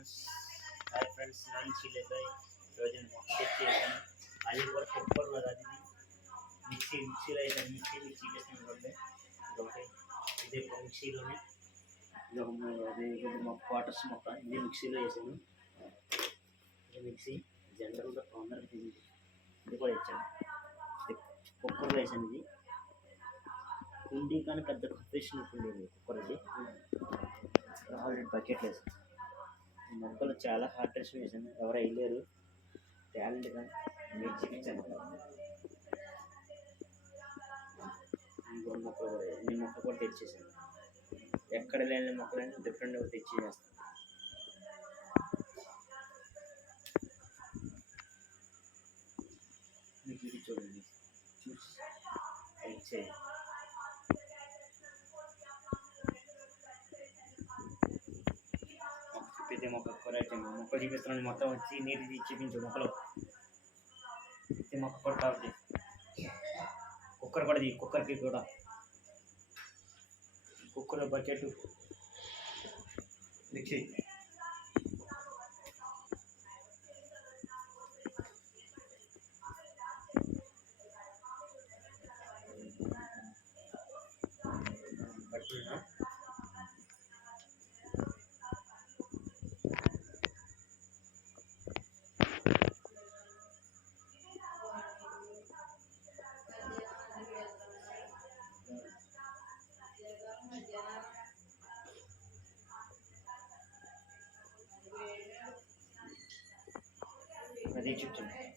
Friends. Hi friends, నేను శ్రీలేఖ. ఈరోజు మొక్క తెచ్చేసాను. అది కూడా కుక్కర్లో అది మిక్సీలో వేసాను. మిక్సీ వేసాను. ఇదొకటి ఇదే మిక్సీలోనే ఇది మొక్క క్వార్టర్స్ మొక్క ఇది మిక్సీలో వేసాను. ఇది మిక్సీ జనరల్గా తొందరగా ఇది కూడా ఇచ్చాను. కుక్కర్లో వేసాను. ఇది కుండీ కానీ పెద్ద కంప్రెషన్ కుండీ కుక్కర్. ఇది ఆల్రెడీ బకెట్ వేసాను. మొక్కలు చాలా హార్ట్ టెస్ట్ వేసాను. ఎవరు వేయలేరు టాలెంట్గా మీరు చూపించాను. ఇంకో మొక్కలు కూడా ఈ మొక్క కూడా తెచ్చేసాను. ఎక్కడ లేని మొక్కలన్నీ డిఫరెంట్గా తెచ్చి చేస్తాను. మీకు ఇది చూడండి, చూసి లైక్ చేయండి. పెద్ద మొక్క కొరైతే మొక్క చూపిస్తున్నాను. మొత్తం వచ్చి నీటి చూపించు మొక్కలు. మొక్క కూడా కావాలి. కుక్కర్ కూడా కుక్కర్కి కూడా కుక్కర్లో బకెట్ మిక్సీ పట్టుకున్నా. అది చూపించండి.